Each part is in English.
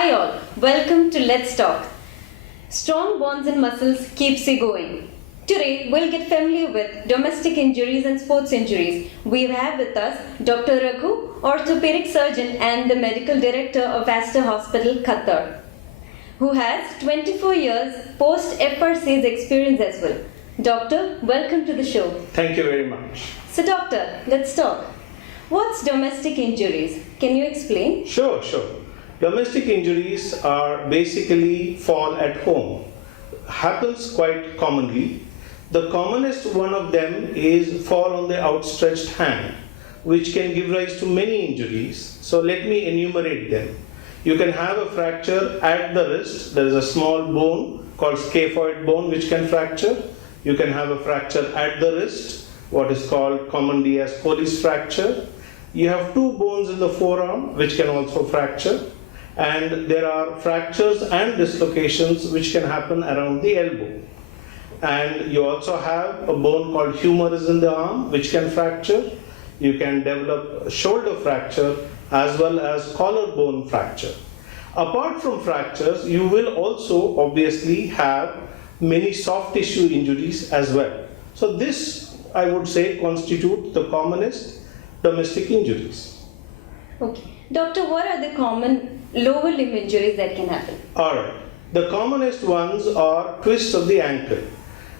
Hi all, welcome to Let's Talk. Strong bonds and muscles keeps you going. Today we'll get familiar with domestic injuries and sports injuries. We have with us Dr. Raghu, orthopedic surgeon and the medical director of Aster Hospital, Qatar, who has 24 years post-FRC's experience as well. Doctor, welcome to the show. Thank you very much. So doctor, let's talk. What's domestic injuries? Can you explain? Sure. Domestic injuries are basically fall at home. Happens quite commonly. The commonest one of them is fall on the outstretched hand, which can give rise to many injuries. So let me enumerate them. You can have a fracture at the wrist. There is a small bone called scaphoid bone which can fracture. You can have a fracture at the wrist, what is called commonly as Colles fracture. You have two bones in the forearm which can also fracture. And there are fractures and dislocations which can happen around the elbow. And you also have a bone called humerus in the arm which can fracture. You can develop a shoulder fracture as well as collarbone fracture. Apart from fractures, you will also obviously have many soft tissue injuries as well. So this, I would say, constitute the commonest domestic injuries. Okay. Doctor, what are the common lower limb injuries that can happen? Alright. The commonest ones are twists of the ankle.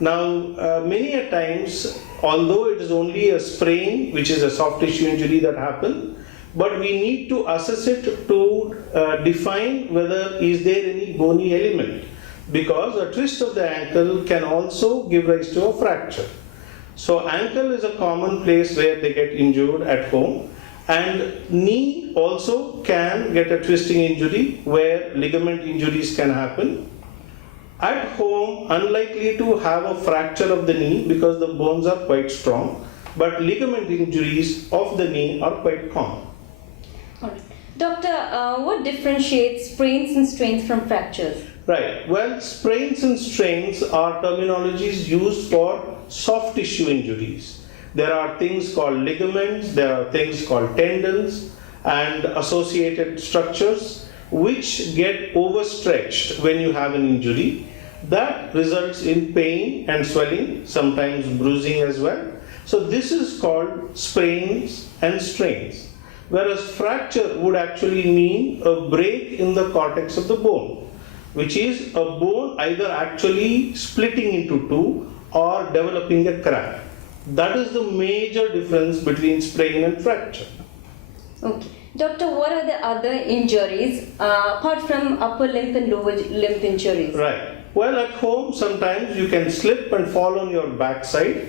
Now, many a times, although it is only a sprain, which is a soft tissue injury that happens, but we need to assess it to define whether is there any bony element, because a twist of the ankle can also give rise to a fracture. So ankle is a common place where they get injured at home, and knee also can get a twisting injury where ligament injuries can happen. At home, unlikely to have a fracture of the knee because the bones are quite strong, but ligament injuries of the knee are quite common. Alright. Doctor, what differentiates sprains and strains from fractures? Right. Well, sprains and strains are terminologies used for soft tissue injuries. There are things called ligaments, there are things called tendons and associated structures which get overstretched when you have an injury. That results in pain and swelling, sometimes bruising as well. So this is called sprains and strains. Whereas fracture would actually mean a break in the cortex of the bone, which is a bone either actually splitting into two or developing a crack. That is the major difference between sprain and fracture. Okay. Doctor, what are the other injuries apart from upper limb and lower limb injuries? Right. Well, at home, sometimes you can slip and fall on your backside,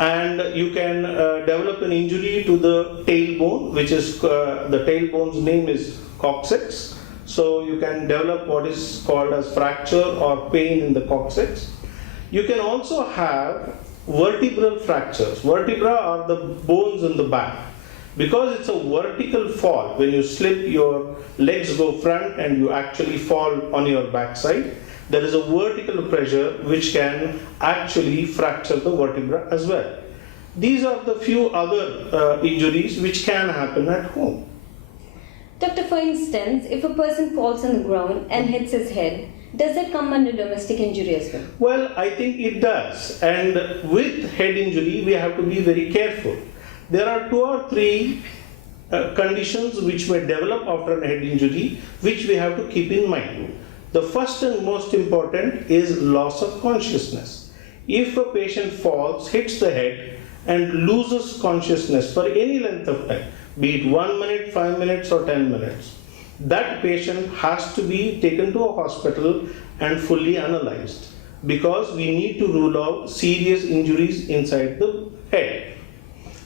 and you can develop an injury to the tailbone, which is the tailbone's name is coccyx. So you can develop what is called as fracture or pain in the coccyx. You can also have vertebral fractures. Vertebra are the bones in the back. Because it's a vertical fall, when you slip, your legs go front and you actually fall on your backside. There is a vertical pressure which can actually fracture the vertebra as well. These are the few other injuries which can happen at home. Doctor, for instance, if a person falls on the ground and hits his head, does that come under domestic injury as well? Well, I think it does. And with head injury, we have to be very careful. There are 2 or 3 conditions which may develop after a head injury, which we have to keep in mind. The first and most important is loss of consciousness. If a patient falls, hits the head, and loses consciousness for any length of time, be it 1 minute, 5 minutes, or 10 minutes, that patient has to be taken to a hospital and fully analyzed, because we need to rule out serious injuries inside the head.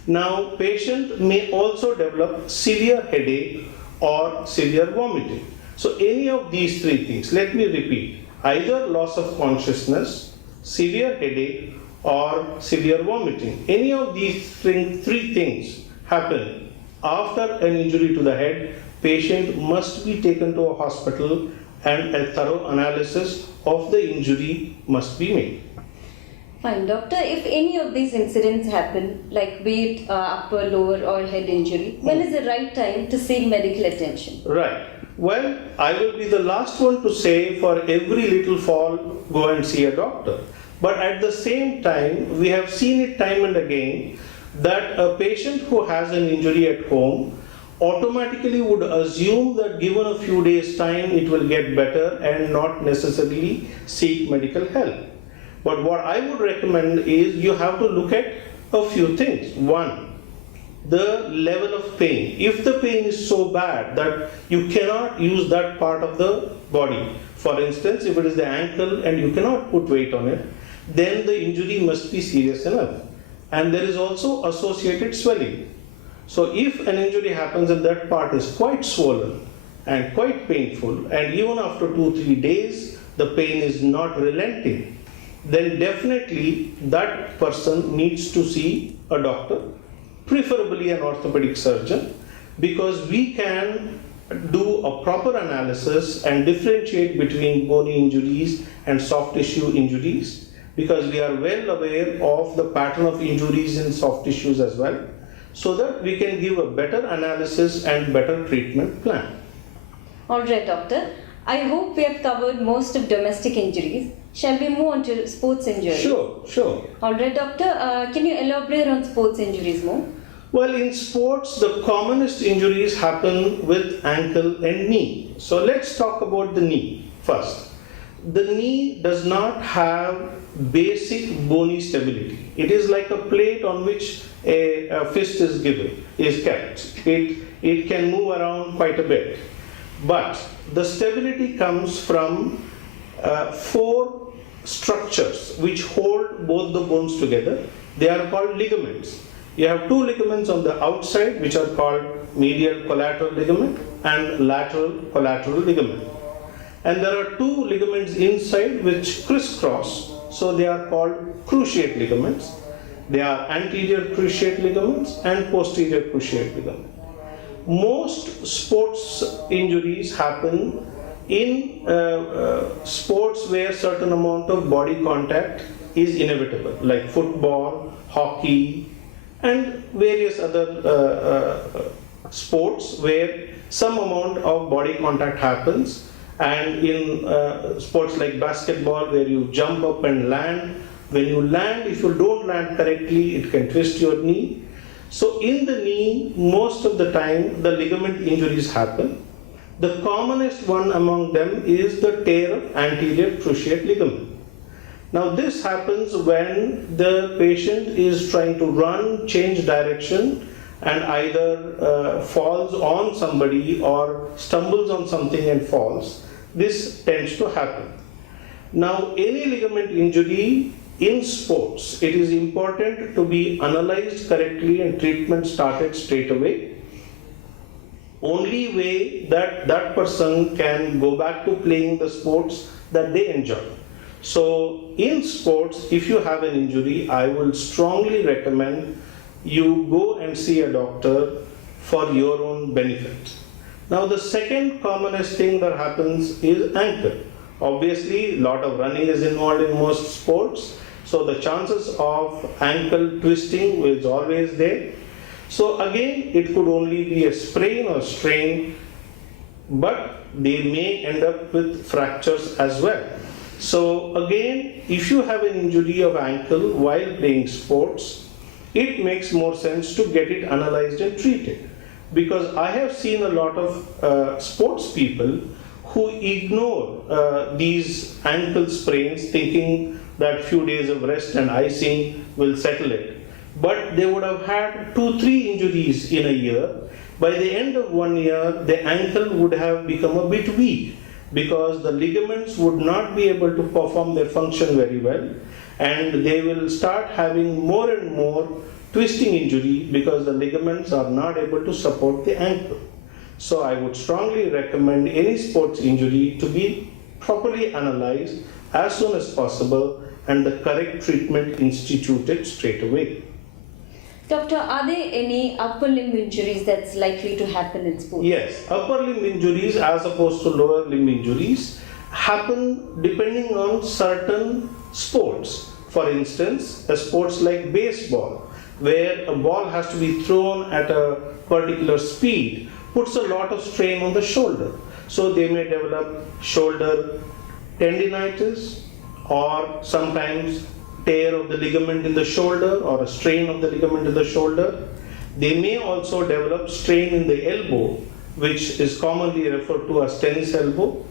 Now, patient may also develop severe headache or severe vomiting. So any of these 3 things, let me repeat, either loss of consciousness, severe headache, or severe vomiting. Any of these 3 things happen after an injury to the head, patient must be taken to a hospital and a thorough analysis of the injury must be made. Fine, doctor. If any of these incidents happen, like be it upper, lower, or head injury, when is the right time to seek medical attention? Right. Well, I will be the last one to say for every little fall, go and see a doctor. But at the same time, we have seen it time and again that a patient who has an injury at home automatically would assume that given a few days' time it will get better and not necessarily seek medical help. But what I would recommend is you have to look at a few things. One, the level of pain. If the pain is so bad that you cannot use that part of the body, for instance, if it is the ankle and you cannot put weight on it, then the injury must be serious enough. And there is also associated swelling. So if an injury happens and that part is quite swollen and quite painful, and even after 2-3 days the pain is not relenting, then definitely that person needs to see a doctor, preferably an orthopedic surgeon, because we can do a proper analysis and differentiate between bony injuries and soft tissue injuries, because we are well aware of the pattern of injuries in soft tissues as well, so that we can give a better analysis and better treatment plan. Alright, doctor. I hope we have covered most of domestic injuries. Shall we move on to sports injuries? Sure. Alright, doctor. Can you elaborate on sports injuries more? Well, in sports, the commonest injuries happen with ankle and knee. So let's talk about the knee first. The knee does not have basic bony stability. It is like a plate on which a fist is kept. It can move around quite a bit. But the stability comes from 4 structures which hold both the bones together. They are called ligaments. You have 2 ligaments on the outside which are called medial collateral ligament and lateral collateral ligament. And there are 2 ligaments inside which crisscross, so they are called cruciate ligaments. They are anterior cruciate ligaments and posterior cruciate ligaments. Most sports injuries happen in sports where certain amount of body contact is inevitable, like football, hockey, and various other sports where some amount of body contact happens. And in sports like basketball, where you jump up and land, when you land, if you don't land correctly, it can twist your knee. So in the knee, most of the time, the ligament injuries happen. The commonest one among them is the tear of anterior cruciate ligament. Now this happens when the patient is trying to run, change direction, and either falls on somebody or stumbles on something and falls. This tends to happen. Now, any ligament injury in sports, it is important to be analyzed correctly and treatment started straight away. Only way that that person can go back to playing the sports that they enjoy. So in sports, if you have an injury, I will strongly recommend you go and see a doctor for your own benefit. Now the second commonest thing that happens is ankle. Obviously, a lot of running is involved in most sports, so the chances of ankle twisting is always there. So again, it could only be a sprain or strain, but they may end up with fractures as well. So again, if you have an injury of ankle while playing sports, it makes more sense to get it analyzed and treated. Because I have seen a lot of sports people who ignore these ankle sprains, thinking that few days of rest and icing will settle it. But they would have had 2-3 injuries in a year. By the end of 1 year, the ankle would have become a bit weak because the ligaments would not be able to perform their function very well, and they will start having more and more twisting injury because the ligaments are not able to support the ankle. So I would strongly recommend any sports injury to be properly analyzed as soon as possible and the correct treatment instituted straight away. Doctor, are there any upper limb injuries that's likely to happen in sports? Yes, upper limb injuries as opposed to lower limb injuries happen depending on certain sports. For instance, a sports like baseball, where a ball has to be thrown at a particular speed, puts a lot of strain on the shoulder. So they may develop shoulder tendinitis, or sometimes tear of the ligament in the shoulder or a strain of the ligament in the shoulder. They may also develop strain in the elbow, which is commonly referred to as tennis elbow.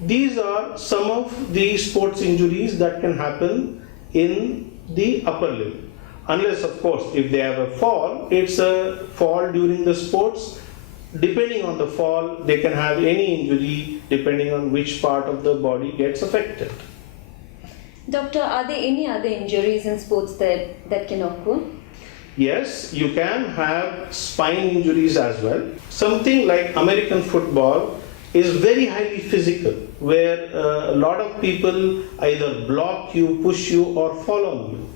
These are some of the sports injuries that can happen in the upper limb. Unless, of course, if they have a fall, it's a fall during the sports. Depending on the fall, they can have any injury depending on which part of the body gets affected. Doctor, are there any other injuries in sports that can occur? Yes, you can have spine injuries as well. Something like American football is very highly physical, where a lot of people either block you, push you, or fall on you.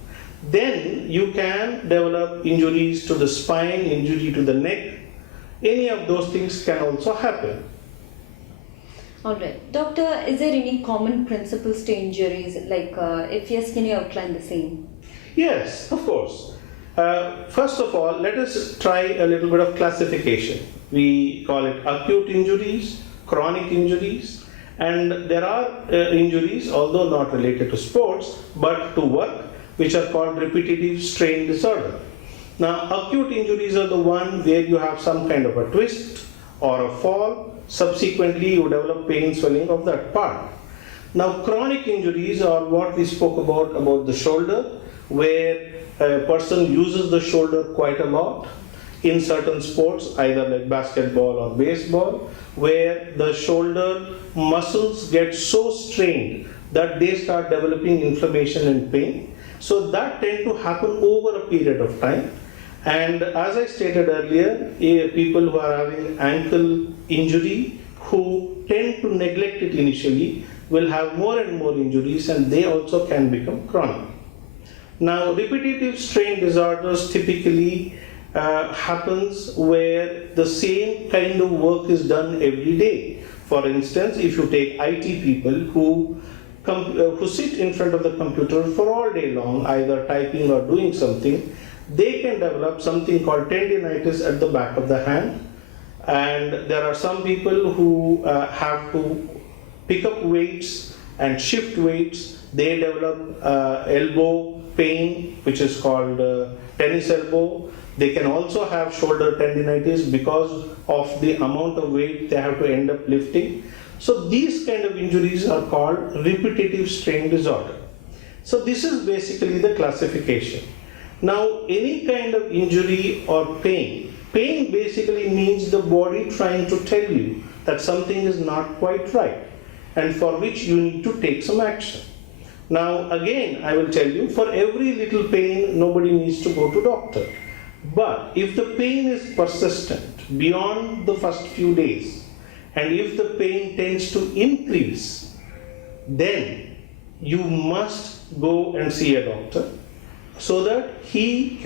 Then you can develop injuries to the spine, injury to the neck. Any of those things can also happen. Alright. Doctor, is there any common principles to injuries? Like, if yes, can you outline the same? Yes, of course. First of all, let us try a little bit of classification. We call it acute injuries, chronic injuries, and there are injuries, although not related to sports, but to work, which are called repetitive strain disorder. Now, acute injuries are the one where you have some kind of a twist or a fall. Subsequently, you develop pain, swelling of that part. Now, chronic injuries are what we spoke about the shoulder, where a person uses the shoulder quite a lot in certain sports, either like basketball or baseball, where the shoulder muscles get so strained that they start developing inflammation and pain. So that tend to happen over a period of time. And as I stated earlier, people who are having ankle injury, who tend to neglect it initially, will have more and more injuries, and they also can become chronic. Now, repetitive strain disorders typically happens where the same kind of work is done every day. For instance, if you take IT people who sit in front of the computer for all day long, either typing or doing something, they can develop something called tendinitis at the back of the hand. And there are some people who have to pick up weights and shift weights. They develop elbow pain, which is called tennis elbow. They can also have shoulder tendinitis because of the amount of weight they have to end up lifting. So these kind of injuries are called repetitive strain disorder. So this is basically the classification. Now, any kind of injury or pain basically means the body trying to tell you that something is not quite right, and for which you need to take some action. Now, again, I will tell you, for every little pain, nobody needs to go to doctor. But if the pain is persistent beyond the first few days, and if the pain tends to increase, then you must go and see a doctor, so that he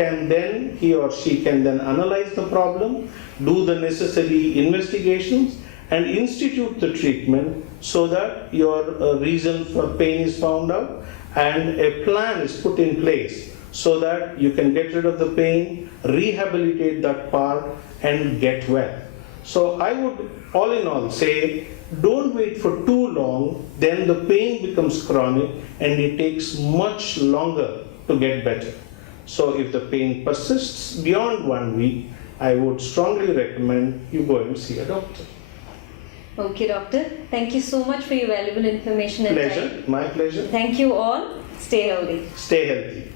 or she can then analyze the problem, do the necessary investigations, and institute the treatment so that your reason for pain is found out and a plan is put in place so that you can get rid of the pain, rehabilitate that part, and get well. So I would all in all say, don't wait for too long, then the pain becomes chronic and it takes much longer to get better. So if the pain persists beyond 1 week, I would strongly recommend you go and see a doctor. Okay, doctor. Thank you so much for your valuable information and Pleasure, time. my pleasure. Thank you all. Stay healthy. Stay healthy.